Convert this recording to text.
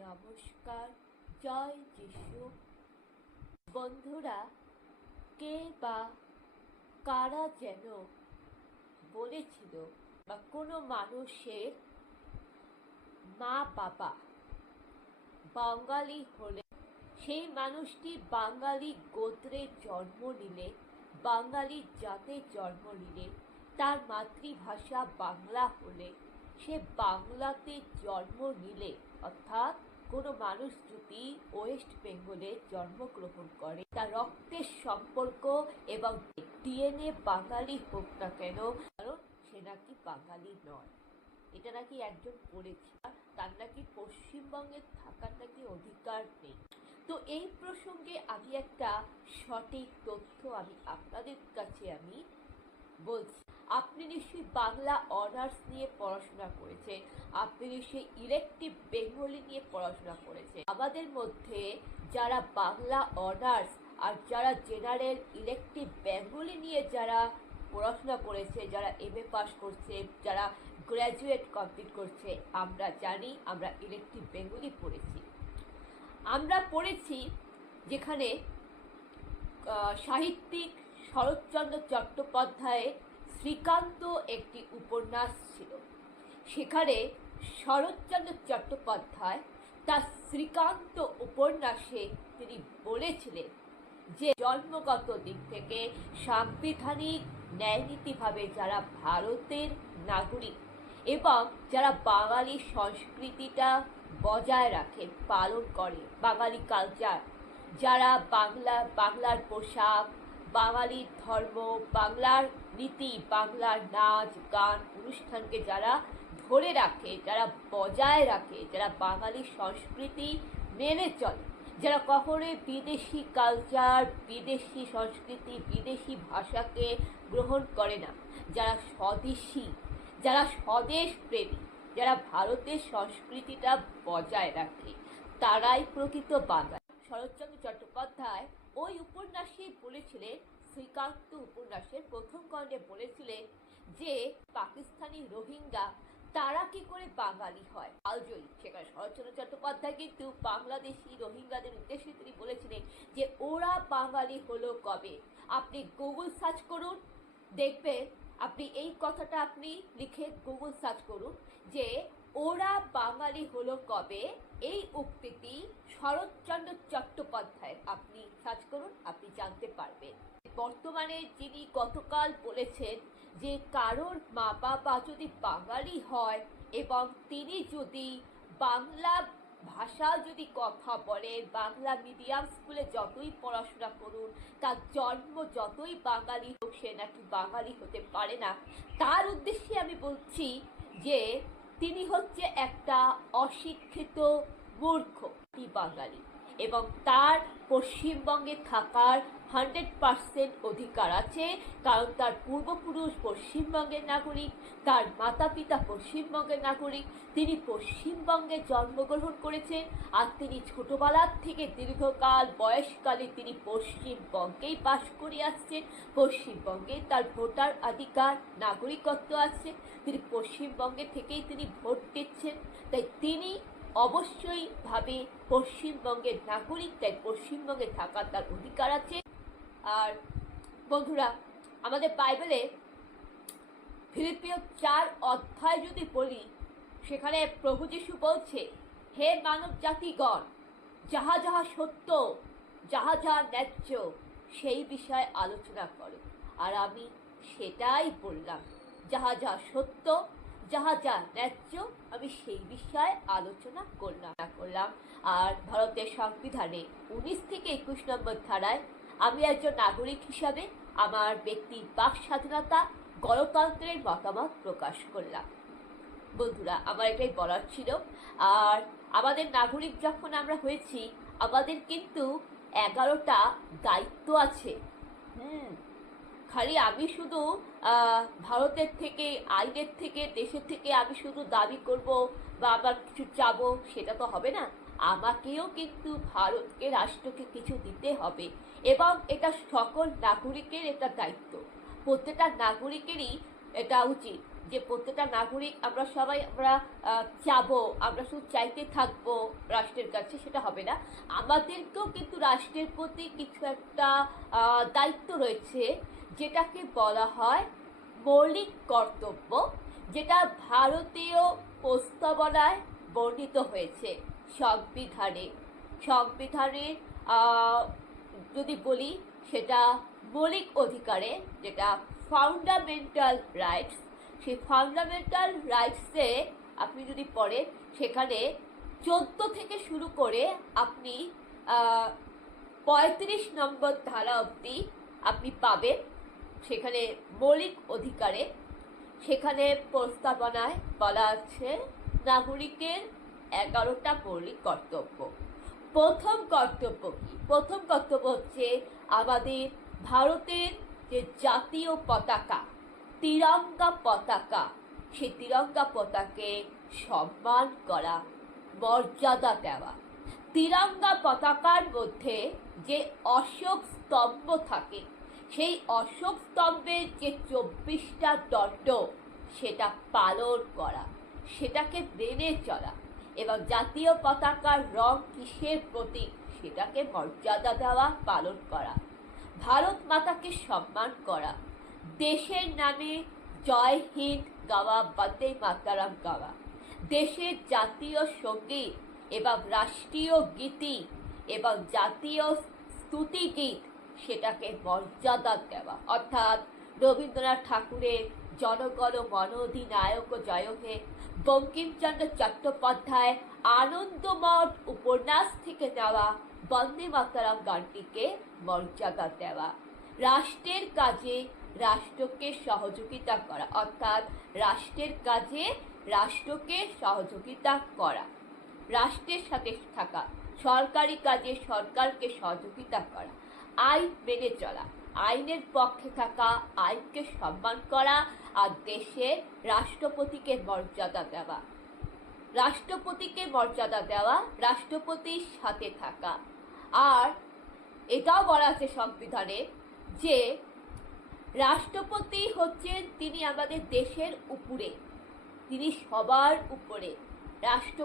নমস্কার, জয় যিশু। বন্ধুরা, কে বা কারা যেন বলেছিল বা কোনো মানুষের মা বাবা বাঙালি হলে সেই মানুষটি বাঙালি গোত্রে জন্ম নিলে, বাঙালি জাতে জন্ম নিলে, তার মাতৃভাষা বাংলা হলে, সে বাংলাতে জন্ম নিলে, অর্থাৎ কোনো মানুষ যদি ওয়েস্ট বেঙ্গলে জন্মগ্রহণ করে, তার রক্তের সম্পর্ক এবং ডিএনএ বাঙালি হোক না কেন, কারণ সে নাকি বাঙালি নয়। এটা নাকি একজন পড়েছে, তার নাকি পশ্চিমবঙ্গে থাকার নাকি অধিকার নেই। তো এই প্রসঙ্গে আমি একটা সঠিক তথ্য আপনাদের কাছে বলছি। আপনি নিশ্চয়ই বাংলা অনার্স নিয়ে পড়াশোনা করেছেন, আপনি নিশ্চয়ই ইলেকটিভ বেঙ্গলি নিয়ে পড়াশোনা করেছেন। আমাদের মধ্যে যারা বাংলা অনার্স আর যারা জেনারেল ইলেকটিভ বেঙ্গলি নিয়ে যারা পড়াশোনা করেছে, যারা এমএ পাস করছে, যারা গ্র্যাজুয়েট কমপ্লিট করছে, আমরা জানি আমরা ইলেকটিভ বেঙ্গলি পড়েছি। আমরা পড়েছি যেখানে সাহিত্যিক শরৎচন্দ্র চট্টোপাধ্যায়ের শ্রীকান্ত একটি উপন্যাস ছিল। সেখানে শরৎচন্দ্র চট্টোপাধ্যায় তার শ্রীকান্ত উপন্যাসে তিনি বলেছিলেন যে জন্মগত দিক থেকে সাংবিধানিক ন্যায়নীতিভাবে যারা ভারতের নাগরিক এবং যারা বাঙালি সংস্কৃতিটা বজায় রাখে, পালন করে, বাঙালি কালচার, যারা বাংলার পোশাক, বাঙালির ধর্ম, বাংলার নীতি, বাংলার নাচ গান অনুষ্ঠানকে যারা ধরে রাখে, যারা বজায় রাখে, যারা বাঙালি সংস্কৃতি মেনে চলে, যারা কখনোই বিদেশি কালচার, বিদেশি সংস্কৃতি, বিদেশি ভাষাকে গ্রহণ করে না, যারা স্বদেশী, যারা স্বদেশ প্রেমী, যারা ভারতের সংস্কৃতিটা বজায় রাখে, তারাই প্রকৃত বাঙালি। শরৎচন্দ্র চট্টোপাধ্যায় ওই উপন্যাসে বলেছিলেন, শ্রীকান্ত উপন্যাসের প্রথম খণ্ডে বলেছিলেন যে পাকিস্তানি রোহিঙ্গা তারা কি করে বাঙালি হয়, কালজয়ী। সেখানে শরৎচন্দ্র চট্টোপাধ্যায় কিন্তু বাংলাদেশি রোহিঙ্গাদের উদ্দেশ্যে তিনি বলেছিলেন যে ওরা বাঙালি হলো কবে। আপনি গুগল সার্চ করুন, দেখবেন, আপনি এই কথাটা আপনি লিখে গুগল সার্চ করুন যে ওরা বাঙালি হলো কবে, এই উক্তিটি শরৎচন্দ্র চট্টোপাধ্যায়ের। আপনি সার্চ করুন, আপনি জানতে পারবেন। বর্তমানে যিনি গতকাল বলেছেন যে কারোর মা বাবা যদি বাঙালি হয় এবং তিনি যদি বাংলা ভাষা যদি কথা বলে, বাংলা মিডিয়াম স্কুলে যতই পড়াশোনা করুন, তার জন্ম যতই বাঙালি হোক, সে নাকি বাঙালি হতে পারে না। তার উদ্দেশ্যে আমি বলছি যে তিনি হচ্ছে একটা অশিক্ষিত মূর্খ বাঙালি এবং তার পশ্চিমবঙ্গে থাকার 100% অধিকার আছে, কারণ তার পূর্বপুরুষ পশ্চিমবঙ্গের নাগরিক, তার মাতা পিতা পশ্চিমবঙ্গের নাগরিক, তিনি পশ্চিমবঙ্গে জন্মগ্রহণ করেছেন আর তিনি ছোটবেলার থেকে দীর্ঘকাল বয়সকালে তিনি পশ্চিমবঙ্গেই বাস করে আসছেন। পশ্চিমবঙ্গে তার ভোটার অধিকার, নাগরিকত্ব আছে, তিনি পশ্চিমবঙ্গে থেকেই তিনি ভোট দিচ্ছেন, তাই তিনি অবশ্যই ভাবে পশ্চিমবঙ্গের নাগরিক, তাই পশ্চিমবঙ্গে থাকার তার অধিকার আছে। আর বন্ধুরা, আমাদের বাইবেলে ফিলিপিও 4 অধ্যায় যদি বলি, সেখানে প্রভু যিশু বলছে, হে মানব জাতিগণ, যাহা যাহা সত্য, যাহা যাহা ন্যায্য, সেই বিষয়ে আলোচনা করো। আর আমি সেটাই বললাম, যাহা যাহা সত্য, যাহা যা ন্যায্য, আমি সেই বিষয়ে আলোচনা করলাম। আর ভারতের সংবিধানে 19 থেকে 21 নম্বর ধারায় আমি একজন নাগরিক হিসাবে আমার ব্যক্তির বাক স্বাধীনতা, গণতন্ত্রের মতামত প্রকাশ করলাম। বন্ধুরা, আমার এটাই বলার ছিল। আর আমাদের নাগরিক যখন আমরা হয়েছি, আমাদের কিন্তু 11টা দায়িত্ব আছে। খালি আমি শুধু ভারতের থেকে, আইনের থেকে, দেশের থেকে আমি শুধু দাবি করব বা আবার কিছু চাবো, সেটা তো হবে না। আমাকেও কিন্তু ভারতকে, রাষ্ট্রকে কিছু দিতে হবে এবং এটা সকল নাগরিকের একটা দায়িত্ব। প্রত্যেকটা নাগরিকেরই এটা উচিত যে প্রত্যেকটা নাগরিক আমরা সবাই আমরা চাবো, আমরা শুধু চাইতে থাকবো রাষ্ট্রের কাছে, সেটা হবে না। আমাদেরকেও কিন্তু রাষ্ট্রের প্রতি কিছু একটা দায়িত্ব রয়েছে, যেটাকে বলা হয় মৌলিক কর্তব্য, যেটা ভারতীয় প্রস্তাবনায় বর্ণিত হয়েছে সংবিধানের যদি বলি সেটা মৌলিক অধিকারে, যেটা ফান্ডামেন্টাল রাইটস। সেই ফান্ডামেন্টাল রাইটসে আপনি যদি পড়েন, সেখানে 14 থেকে শুরু করে আপনি 35 নম্বর ধারা অবধি আপনি পাবেন সেখানে মৌলিক অধিকারে। সেখানে প্রস্তাবনায় বলা আছে নাগরিকের 11টা মৌলিক কর্তব্য। প্রথম কর্তব্য কি? প্রথম কর্তব্য হচ্ছে আমাদের ভারতের যে জাতীয় পতাকা, তিরঙ্গা পতাকা, সেই তিরঙ্গা পতাকাকে সম্মান করা, মর্যাদা দেওয়া। তিরঙ্গা পতাকার মধ্যে যে অশোক স্তম্ভ থাকে, সেই অশোক স্তম্ভের যে 24টা দণ্ড, সেটা পালন করা, সেটাকে মেনে চলা, এবং জাতীয় পতাকার রং কিসের প্রতীক সেটাকে মর্যাদা দেওয়া, পালন করা, ভারত মাতাকে সম্মান করা, দেশের নামে জয় হিন্দ গাওয়া, বন্দে মাতরম গাওয়া, দেশের জাতীয় সঙ্গীত এবং রাষ্ট্রীয় গীতি এবং জাতীয় স্তুতি গীত সেটাকে মর্যাদা দেওয়া। অর্থাৎ রবীন্দ্রনাথ ঠাকুরের জনগণ মন অধিনায়ক জয় হে, বঙ্কিমচন্দ্র চট্টোপাধ্যায় আনন্দমঠ উপন্যাস থেকে নেওয়া বন্দে মাতরম গানটিকে মর্যাদা দেওয়া। রাষ্ট্রের কাজে রাষ্ট্রকে সহযোগিতা করা, অর্থাৎ রাষ্ট্রের কাজে রাষ্ট্রকে সহযোগিতা করা, রাষ্ট্রের সাথে থাকা, সরকারি কাজে সরকারকে সহযোগিতা করা, আইন মেনে চলা, আইনের পক্ষে থাকা, আইনকে সম্মান করা, আর দেশের রাষ্ট্রপতিকে মর্যাদা দেওয়া, রাষ্ট্রপতিকে মর্যাদা দেওয়া, রাষ্ট্রপতির সাথে থাকা। আর এটাও বলা আছে সংবিধানে যে রাষ্ট্রপতি হচ্ছেন তিনি আমাদের দেশের উপরে, তিনি সবার উপরে। রাষ্ট্র